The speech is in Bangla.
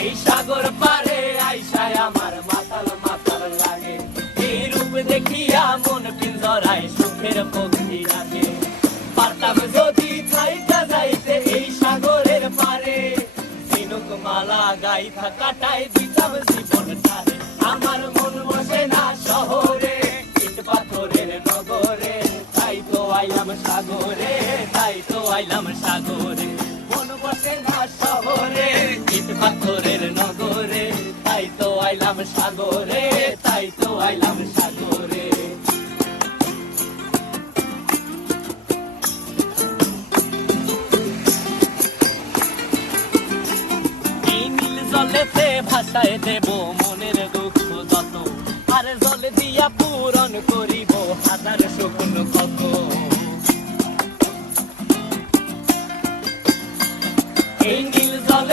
এই সাগর পারে আইসায় আমার মাতাল মাতাল লাগে, এই রূপ দেখিয়া মন পিঞ্জরায় সুখের পক্ষী রাখে। পারতাম যদি থাইকা যাইতে এই সাগরের পারে, ঝিনুক মালা গাইথা কাটাই দিতাম জীবনটারে। আমার মন বসে না শহরে, ইট পাথরের নগরে, তাই তো আইলাম সাগরে, তাই তো আইলাম সাগরে। মন বসে না শহরে, ইট পাথরের নগরে, তাই তো আইলাম সাগরে, তাই তো আইলাম সাগরে। এই নীল জলেতে ভাসায় দেব মনের দুঃখ যত, আর জলে দিয়া পূরণ করিব হাজার স্বপ্ন কত। এই নীল জলে